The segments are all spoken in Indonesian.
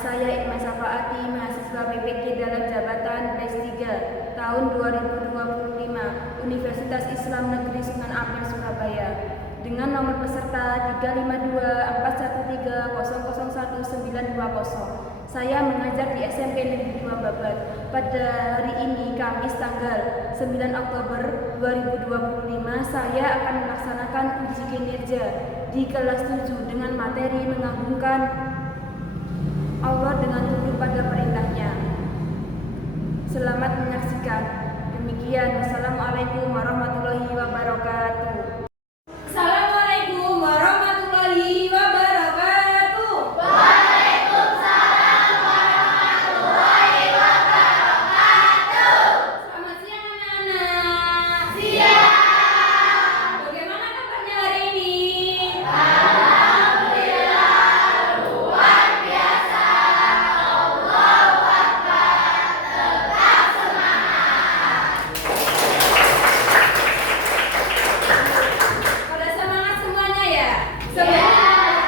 saya Ikma Safaati, mahasiswa PPG dalam jabatan PES 3 tahun 2025 Universitas Islam Negeri Sunan Ampel Surabaya dengan nomor peserta 35241011920. Saya mengajar di SMP Negeri 2 Babat. Pada hari ini Kamis tanggal 9 Oktober 2025 saya akan melaksanakan uji kinerja di kelas 7 dengan materi mengagungkan Allah dengan tunduk pada perintahnya. Selamat menyaksikan. Demikian, wassalamualaikum warahmatullahi wabarakatuh. Assalamualaikum warahmatullahi wabarakatuh. Waalaikumsalam warahmatullahi wabarakatuh. Selamat siang anak-anak. Siang. Bagaimana kabarnya hari ini? Alhamdulillah luar biasa. Allahu Akbar. Tetap semangat. Pada semangat semuanya ya. Ya.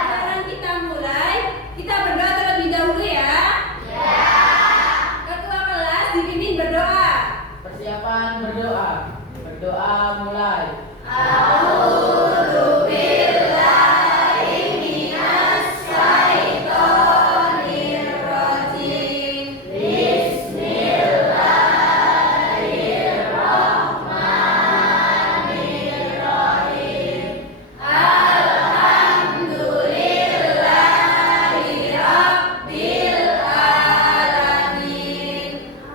Sekarang kita mulai. Kita berdoa terlebih dahulu ya. Ya. Ketua kelas dipimpin berdoa. Persiapan berdoa. Berdoa mulai. A'udzu billahi minas syaitonir rajim. Bismillahirrahmanirrahim. Alhamdulillahi rabbil alamin.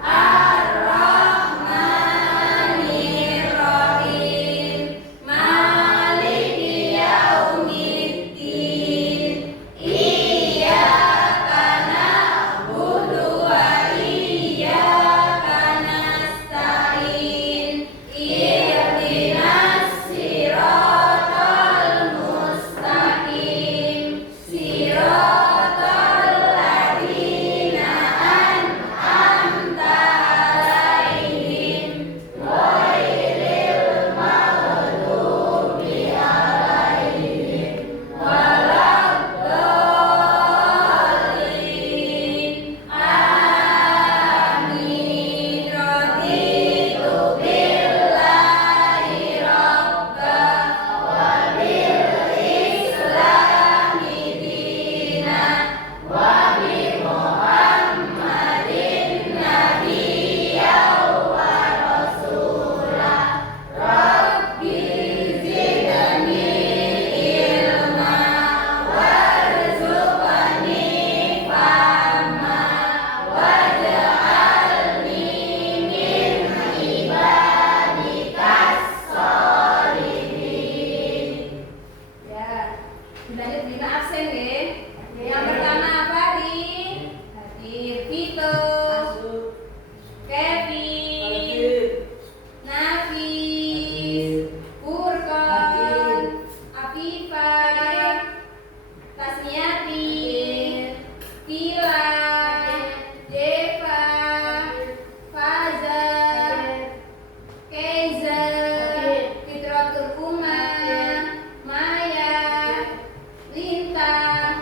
Ar-Rahmanir-Rahim. Maliki yaumiddin. Iyyaka na'budu wa iyyaka nasta'in. Ihdinas siratal mustaqim. Siratal ladzina an'amta 'alaihim ghairil maghdubi 'alaihim waladdallin. Amin. Raditu billahi rabba wa bil islami dina wa bi Muhammadin nabiyya wa rasula. Rabbi zidni ilma warzuqni fahma waj'alni min ibadikas sholihin. Ya. Dilanjut lima absen ya. Yang pertama apa Hadir? Vito, Kevin, Nafis, Furqan, Afifah, Tasmiati, Tila, Deva, Faza, Keiza, Fitratul Umar, Maya, Linta,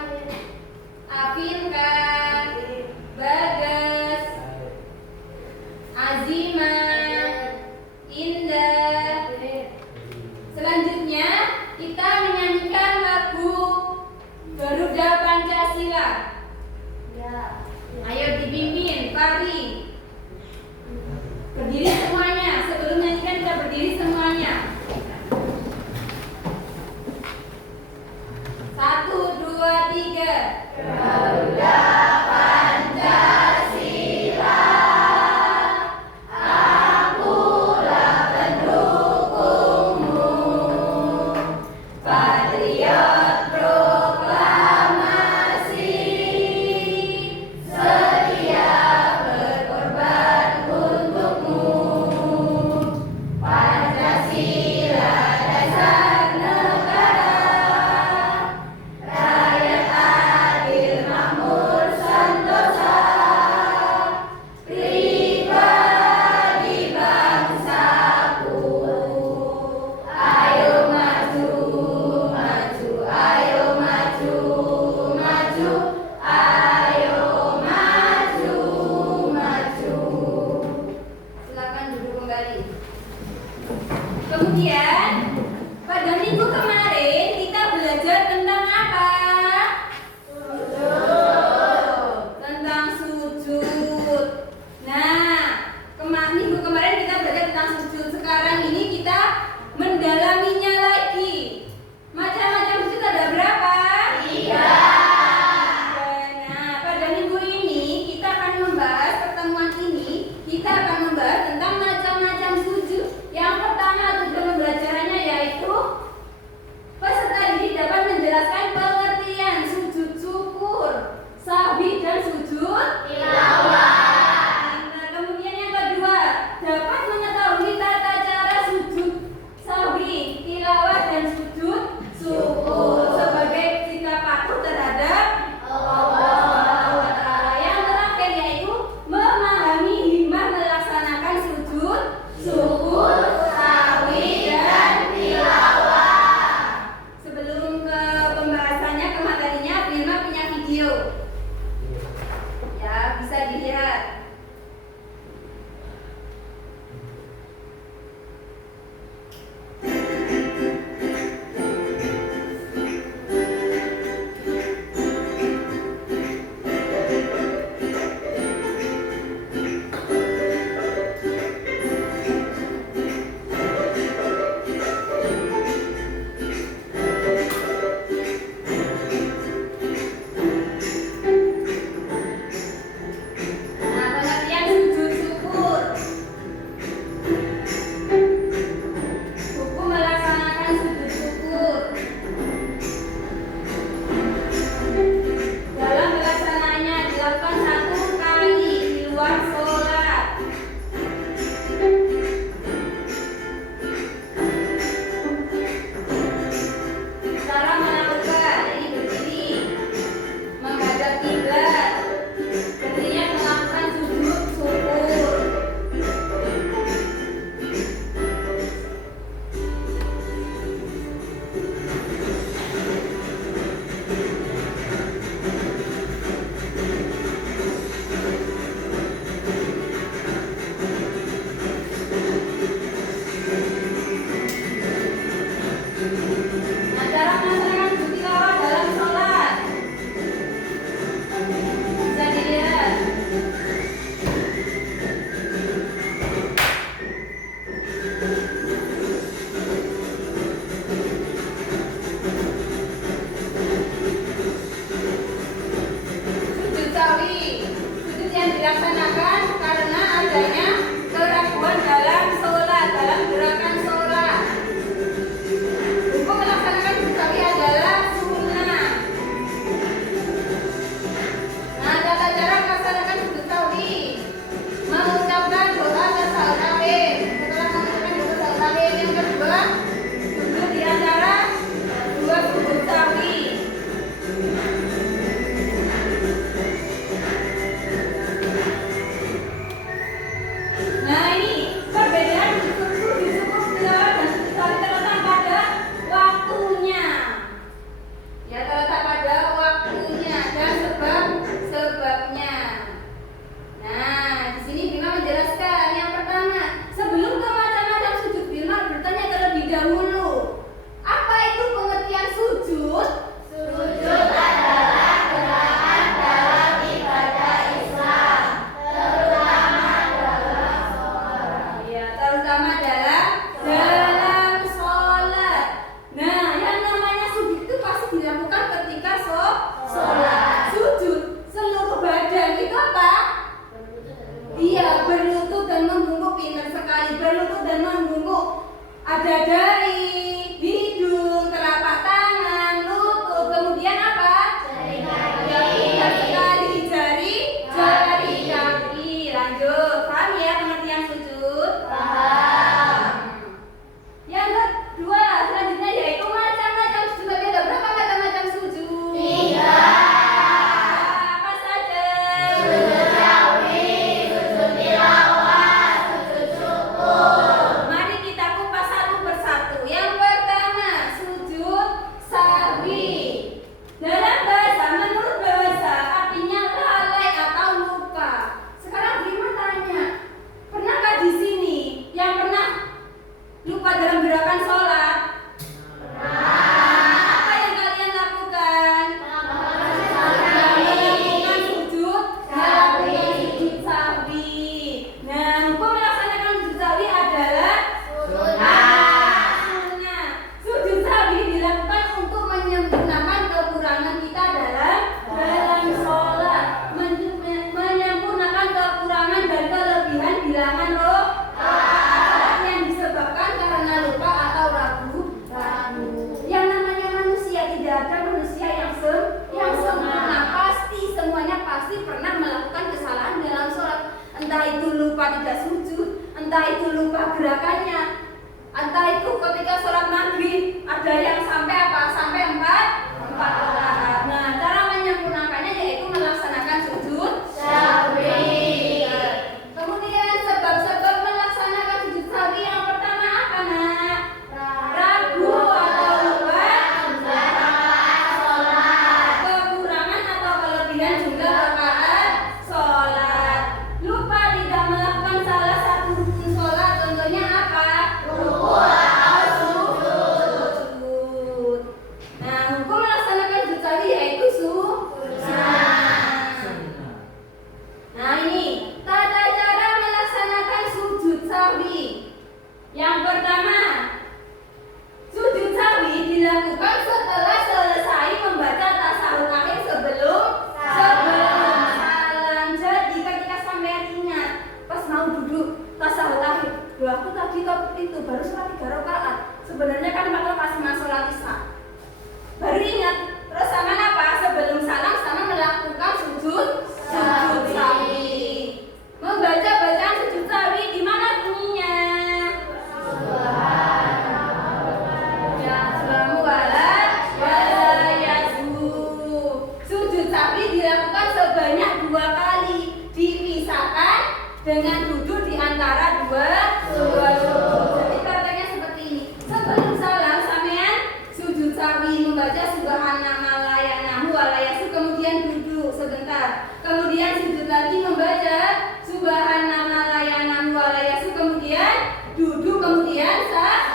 dengan duduk di antara dua sujud. Jadi prakteknya seperti ini. Sebelum salam sampean sujud sawi membaca subhanallah walayasu, kemudian duduk sebentar. Kemudian sujud lagi membaca subhanallah walayasu, kemudian duduk, kemudian salam.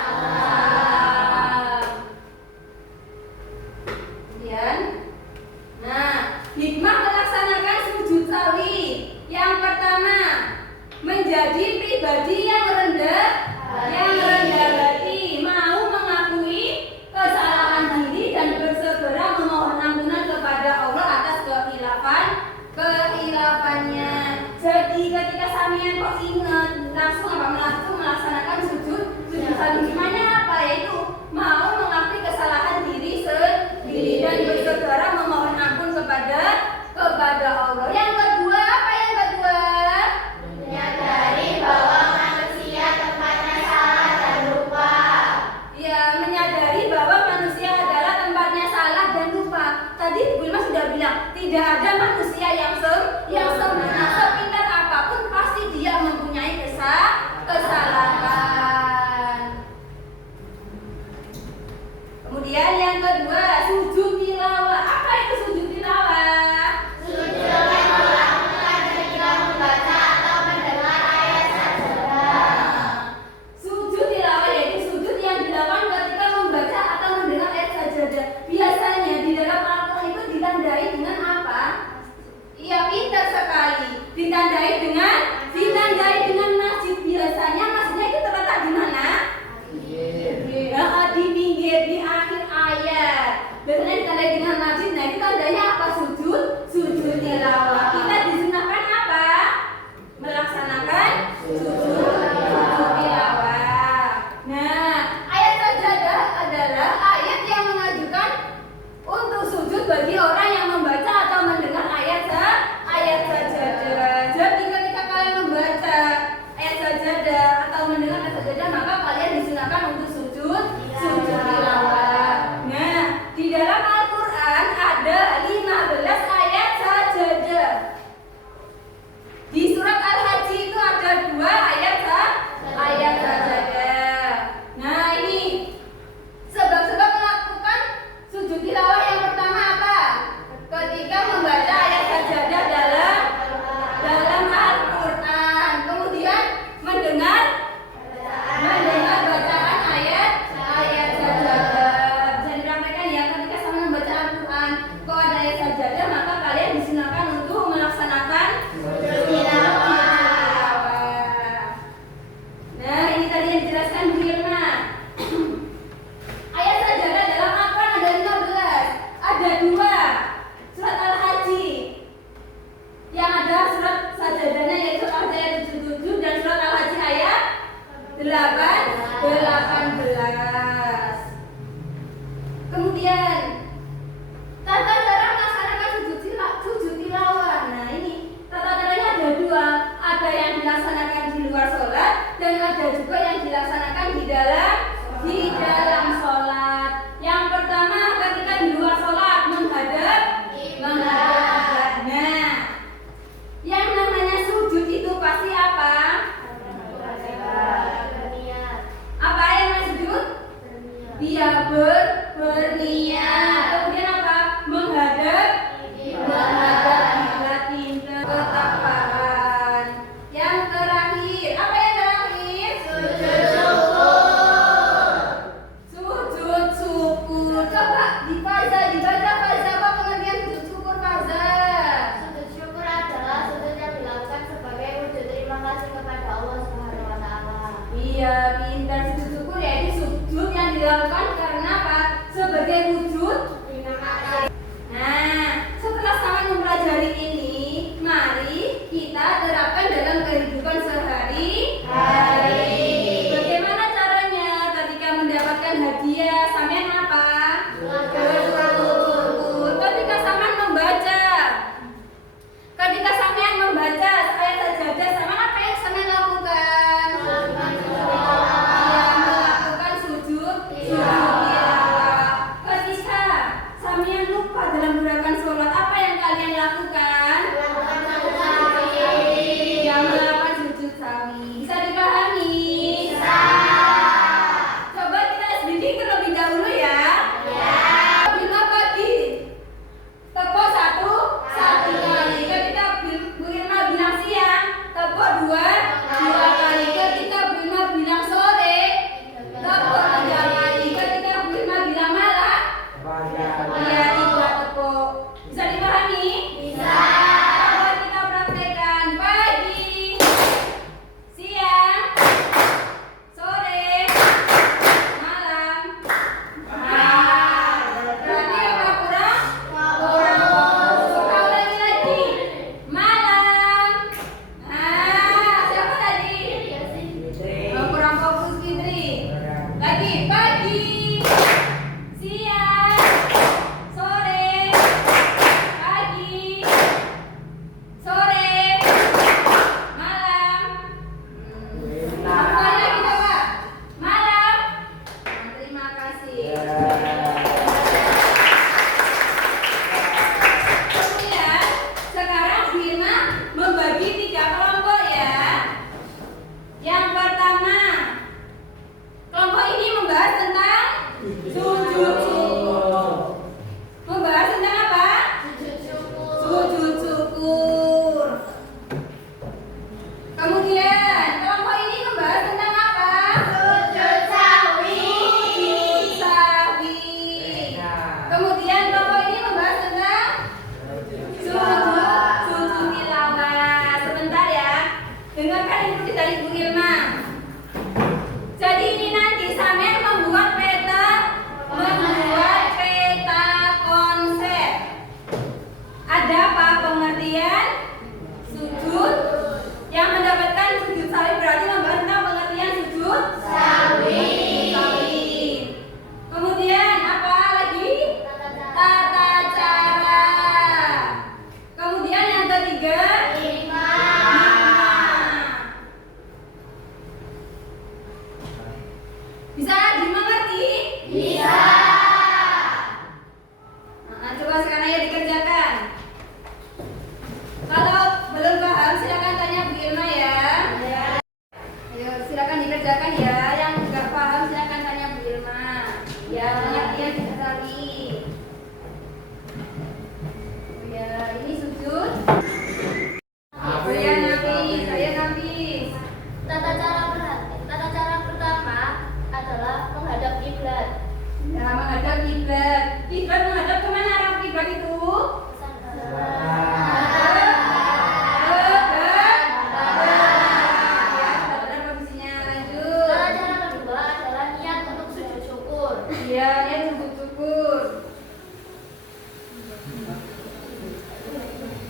Kemudian hikmah melaksanakan sujud sawi. Yang pertama, menjadi pribadi yang rendah hati, mau mengakui kesalahan diri dan bersegera memohon ampunan kepada Allah atas kehilafannya. Jadi ketika sampean kok ingat langsung melaksanakan sujud sawi, hikmahnya apa? Yaitu mau mengakui kesalahan diri sendiri dan bersegera memohon ampun kepada Allah. Yang kedua, apa yang kedua? Menyadari bahwa manusia tempatnya salah dan lupa. Ya, menyadari bahwa manusia adalah tempatnya salah dan lupa. Tadi Bu Ilma sudah bilang, tidak ada manusia yang sempurna. Sepintar apapun pasti dia mempunyai kesalahan. Kemudian yang kedua, sujud tilawah. Apa itu sujud tilawah? Sujud yang melakukan ketika membaca atau mendengar ayat sajadah. Sujud tilawah yaitu sujud yang dilakukan ketika membaca atau mendengar ayat sajadah. Biasanya di dalam Al-Quran itu ditandai dengan apa? Iya, pintar sekali. Ditandai dengan masjid. Biasanya masjidnya itu terletak di mana? Di pinggir, di akhir ayat. Biasanya ditandai dengan masjid. Nah, itu tandanya apa? Sujud tilawah. Kita disunahkan apa? Melaksanakan sujud tilawah. Nah, ayat sajadah adalah ayat yang mengajukan untuk sujud bagi orang yang membaca atau mendengar ayat sajadah. Jadi ketika kalian membaca ayat sajadah atau mendengar ayat sajadah, maka kalian disunahkan untuk sujud tilawah. Nah, di dalam Al-Quran ada 15 ayat sajadah. Di surat Al-Haji itu ada 2 ayat sajadah. Nah, ini sebab-sebab melakukan sujud tilawah yang pertama apa? Ketika membaca ayat sajadah dalam Al-Quran. Kemudian mendengar bacaan ayat sajadah. Bisa dipraktekkan ya, ketika sama membaca Al-Quran kok ada ayat sajadah, maka kalian disunahkan untuk melaksanakan sujud tilawah. Nah, ini tadi yang dijelaskan Bu Irma. Ayat sajadah dalam Al-Quran ada 15. Ada 2. Surat Al-Haji yang ada surat sajadahnya yaitu ayat 77 dan surat Al-Haji ayat 18. Kemudian tata cara melaksanakan sujud tilawah. Nah, ini tata caranya ada 2. Ada yang dilaksanakan di luar sholat dan ada juga yang dilaksanakan di dalam sholat. Yang pertama, ketika di luar sholat menghadap. Nah, yang namanya sujud itu pasti apa? Apa yang namanya sujud? Dia berniat. Kemudian apa? Menghadap kiblat, pintar, ketakwaan. Yang terakhir, apa yang terakhir? Sujud syukur. Coba dibaca apa pengertian sujud syukur, Faza? Sujud syukur adalah sujud yang dilakukan sebagai wujud terima kasih kepada Allah Subhanahu wa taala. Iya, pintar. Sujud syukur yaitu sujud yang dilakukan karena apa? Sebagai wujud Terima kasih. Nah, setelah sama mempelajari ini, mari kita terapkan dalam kehidupan sehari-hari. Bagaimana caranya ketika mendapatkan hadiah? Sampean apa? Bersyukur. Ketika sampean membaca ayat sajadah, sampean apa yang sampean lakukan? Melakukan sujud tilawah. Ketika sampean lupa dalam gerakan sholat, apa yang kalian lakukan? Melakukan Silakan ayo dikerjakan. Kalau belum paham silakan tanya Bu Irma ya. Ayo silakan dikerjakan ya. Yang nggak paham silakan tanya Bu Irma. Ya, pengertian sekali. Oh ya, ini sujud. Saya Nafis, saya Nafis. Tata cara pertama adalah menghadap kiblat. Ya, menghadap kiblat. Kiblat menghadap kemana arah kiblat itu? Cara kedua adalah niat untuk sujud syukur. Iya, dia sujud syukur.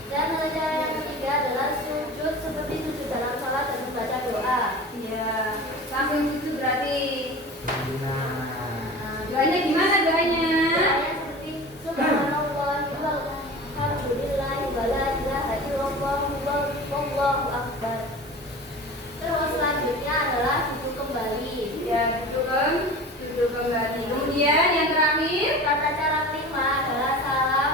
Dan cara yang ketiga adalah sujud seperti sujud dalam salat dan membaca doa. Iya, langsung sujud berarti. Doanya gimana doanya? Doanya seperti subhanallah walhamdulillah wala ilaha illallah wallahu akbar. Terus selanjutnya adalah duduk kembali. Ya, duduk kembali. Kemudian yang terakhir, Tata cara kelima adalah salam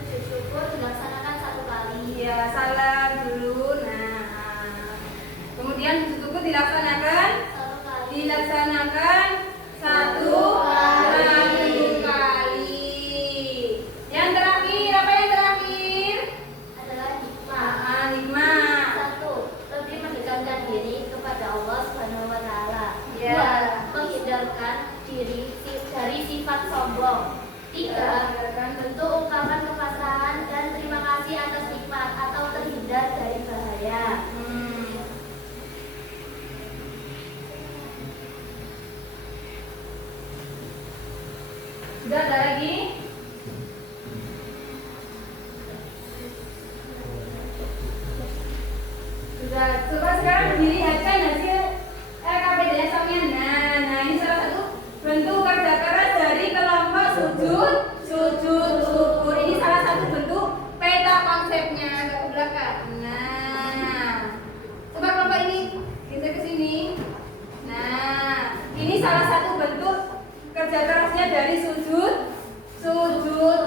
sujud syukur dilaksanakan satu kali. ya salam dulu. Nah, kemudian sujud syukur dilaksanakan Satu kali. dilaksanakan satu kali. Yang terakhir apa yang terakhir? Adalah hikmah. Hikmah. Satu, lebih mendekatkan diri kepada Allah Subhanahu wa taala. Ya. Dua, menghindarkan diri dari sifat sombong. Tiga, bentuk ungkapan kepasrahan dan terima kasih atas nikmat atau terhindar dari bahaya. Sudah ada lagi? Sudah. Coba sekarang dilihatkan hasil KPD sampean. Nah, ini salah satu bentuk kerja keras dari kelompok sujud syukur. Ini salah satu bentuk peta konsepnya agak ke belakang. Nah, coba kelompok ini geser ke sini. Nah, ini salah satu bentuk kerja kerasnya dari sujud syukur.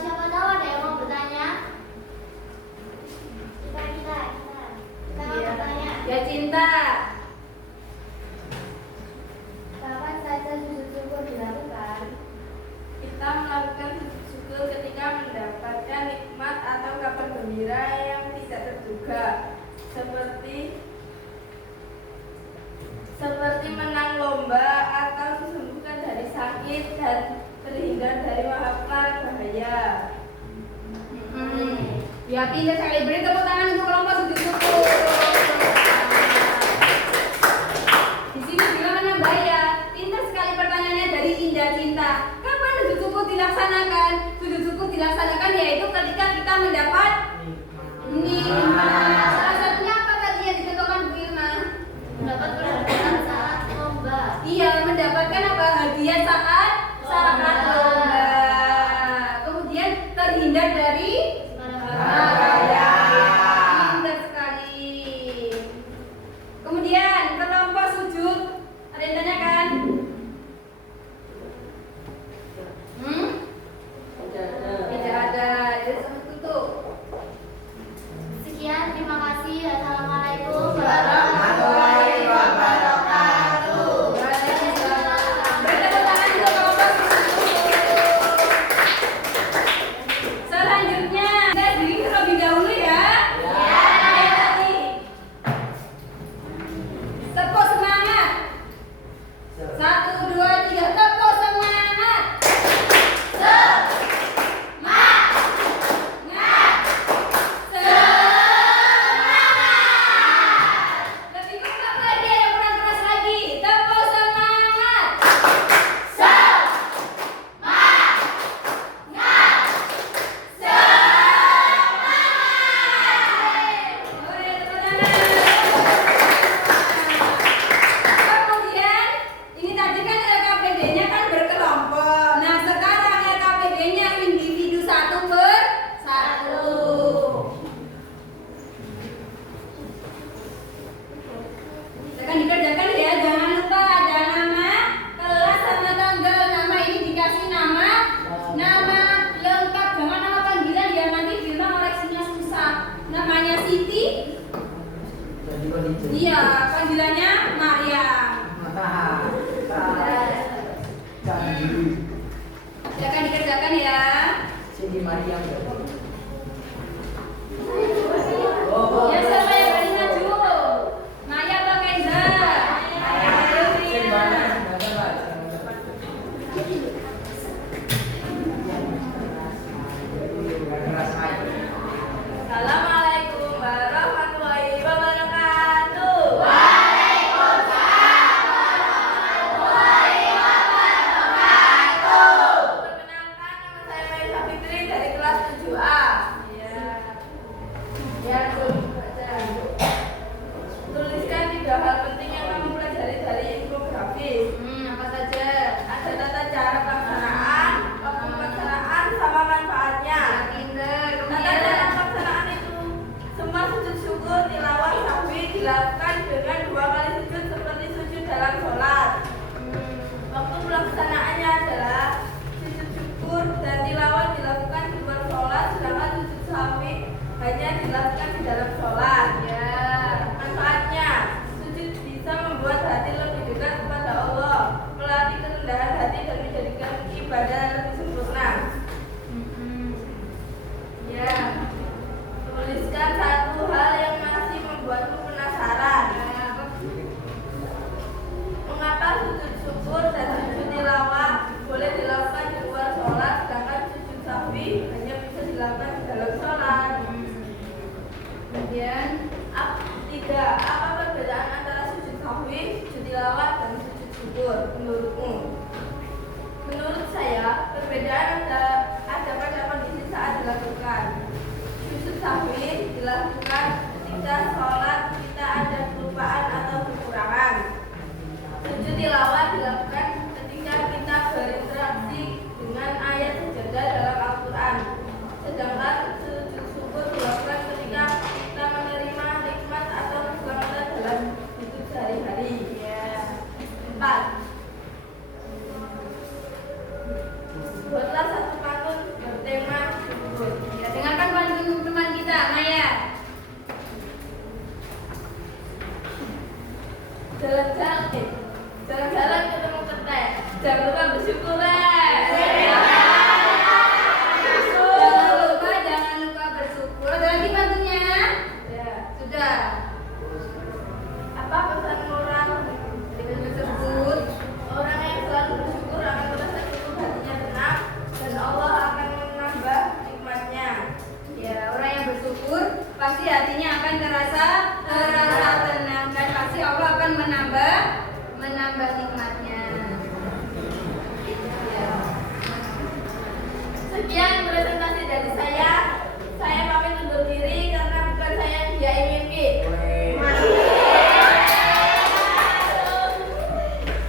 Siapa tahu ada yang mau bertanya? Kita mau Iya. bertanya. Ya cinta. Kapan saja sujud syukur dilakukan? Kita melakukan sujud syukur ketika mendapatkan nikmat atau kabar gembira yang tidak terduga, seperti menang lomba atau disembuhkan dari sakit dan terhindar dari wabah bahaya. Ya pintar sekali. Beri tepuk tangan untuk kelompok sujud syukur. Di sini juga menambah ya. Pintar sekali pertanyaannya dari Indah Cinta. Kapan sujud syukur dilaksanakan? Sujud syukur dilaksanakan yaitu ketika kita mendapat nikmat. Salah satunya apa tadi yang ditentukan Bu Irma? Mendapat penghargaan saat lomba. Iya, mendapatkan apa? Hadiah saat lomba. Kemudian terhindar dari bahaya. Pintar sekali. Kemudian kelompok sujud. Ada yang tanyakan? Tidak ada. Jadi sama tutup. Sekian, terima kasih. Assalamualaikum Warahmatullahi wabarakatuh. Waalaikumsalam. Maria. Ya, siapa yang berani maju? Maya atau Kenza? Assalamualaikum warahmatullahi wabarakatuh. Perkenalkan, nama saya Melisa Fitri dari kelas 7A. Ya, tuliskan 3 hal penting yang kamu pelajari dari infografis. Apa saja? Ada tata cara pelaksanaan, waktu pelaksanaan, sama manfaatnya. Tata cara pelaksanaan itu semua sujud syukur, tilawah, tahmid dilakukan dengan 2 kali sujud seperti sujud dalam sholat. Waktu pelaksanaannya adalah sujud syukur dan tilawah dilakukan di luar sholat, sedangkan sujud sahwi hanya dilakukan di dalam sholat. Manfaatnya, sujud bisa membuat hati lebih dekat kepada Allah, melatih kerendahan hati dan menjadikan ibadah lebih sempurna. Tuliskan 1 hal yang masih membuatmu penasaran. Mengapa sujud syukur dan sujud tilawah boleh dilakukan di luar sholat, sedangkan sujud sahwi hanya bisa dilakukan di dalam sholat? Kemudian, 3. Apa perbedaan antara sujud sahwi, sujud tilawah, dan sujud syukur menurutmu? Menurut saya, perbedaan ada pada kondisi saat dilakukan. Sujud sahwi dilakukan ketika sholat kita ada kelupaan atau kekurangan. Sujud tilawah dilakukan ketika kita berinteraksi dengan ayat sejadah dalam Al-Quran. Sedangkan sujud syukur dilakukan ketika kita menerima nikmat atau keselamatan dalam hidup sehari-hari. 4. Buatlah 1 pantun bertema syukur. Dengarkan pantun teman kita, Maya. Jalan-jalan ketemu petai, jangan lupa bersyukur. Jangan lupa bersyukur. Ada lagi pantunnya? Sudah. Apa pesan moral tersebut? Orang yang selalu bersyukur akan merasa cukup, hatinya tenang, dan Allah akan menambah nikmatnya. Orang yang bersyukur pasti hatinya akan terasa tenang, dan pasti Allah akan menambah nikmatnya. Sekian presentasi dari saya. Saya pamit undur diri karena bukan saya yang dia mimpi.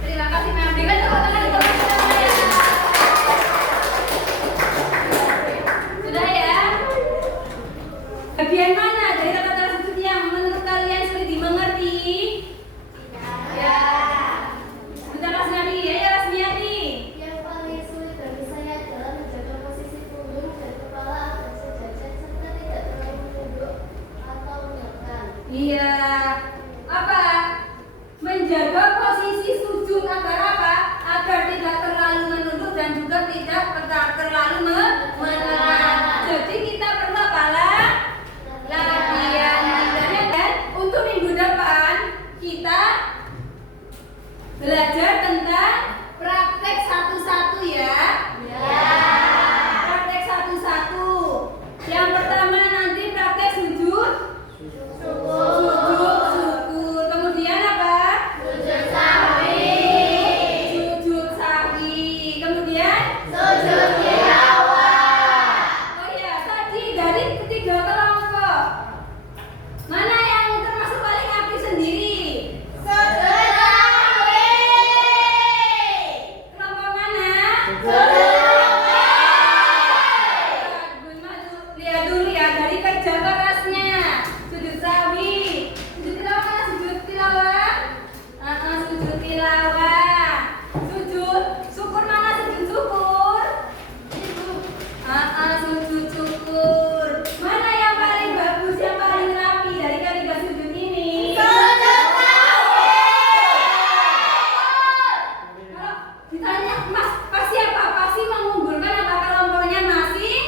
Terima kasih, memberikan tepuk tangan untuk saya. Sudah ya? Bagian mana dari kata-kata sujud yang menurut kalian sulit dimengerti? Ya. Sudah Mas Nabi, ya Rasmiati. Yang paling sulit bagi saya adalah menjaga posisi punggung dan kepala agar sejajar serta tidak terlalu menunduk atau menyerang. Iya. Apa? Menjaga posisi sujud agar apa? Agar tidak terlalu menunduk dan juga tidak terlalu menerang. Jadi kita perlu apa? Latihan. Dan untuk minggu depan kita belajar tentang praktek satu-satu ya. Praktek satu-satu. Yang pertama nanti praktek sujud syukur. Kemudian apa? Sujud sahwi. Kemudian sujud tilawah. Oh ya, tadi dari ketiga kelompok mana yang termasuk paling aktif sendiri? Kelompok mana? Lihat dulu ya dari kerja kerasnya. Sujud sahwi, sujud tilawah mana? Sujud tilawah. Sujud tilawah. Sujud syukur mana? Sujud syukur. Sujud syukur. Mana yang paling bagus, yang paling rapi dari ketiga sujud ini? Kalau ditanya Mas, pasti apa? Pasti mengunggulkan apa kelompoknya masing?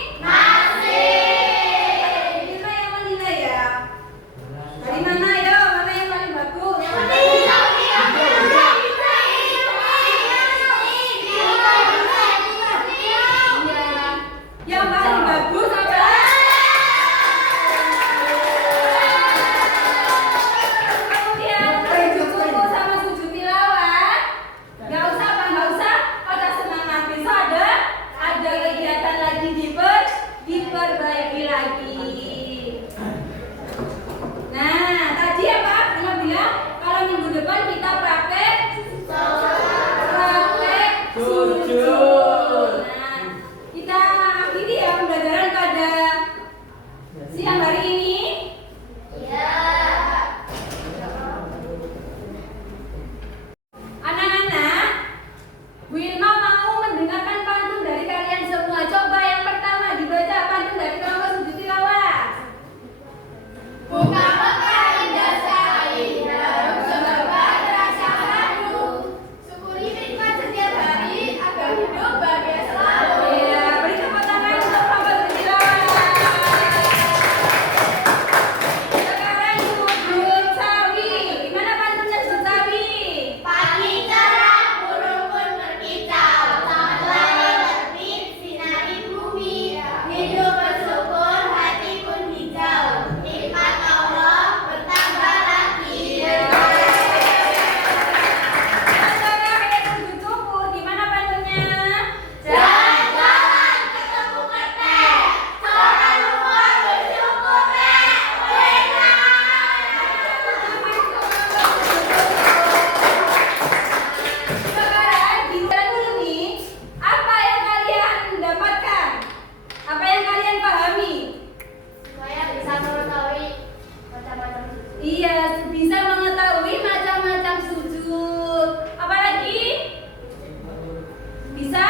Bisa?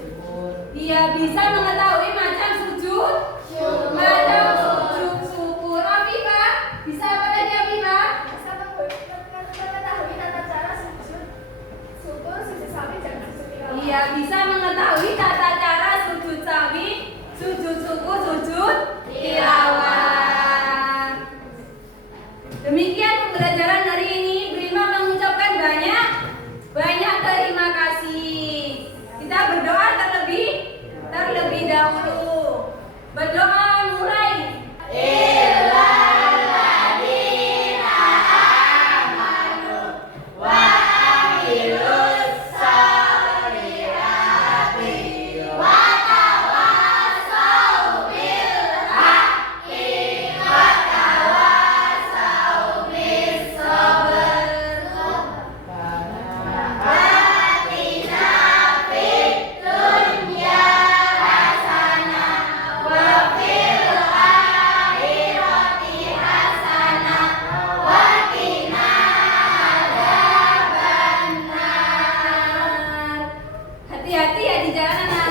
syukur, Dia bisa mengetahui macam sujud. Macam sujud syukur. Afifah, bisa apa lagi Afifah? Bisa mengetahui tata cara sujud syukur, sujud sawi, dan sujud tilawah. Ia bisa mengetahui tata cara sujud sawi, sujud syukur, sujud tilawah. Demikian pembelajaran hari ini. Brima mengucapkan banyak terima kasih. Kita berdoa terlebih dahulu. Berdoa mulai. Hati-hati ya di jalanan.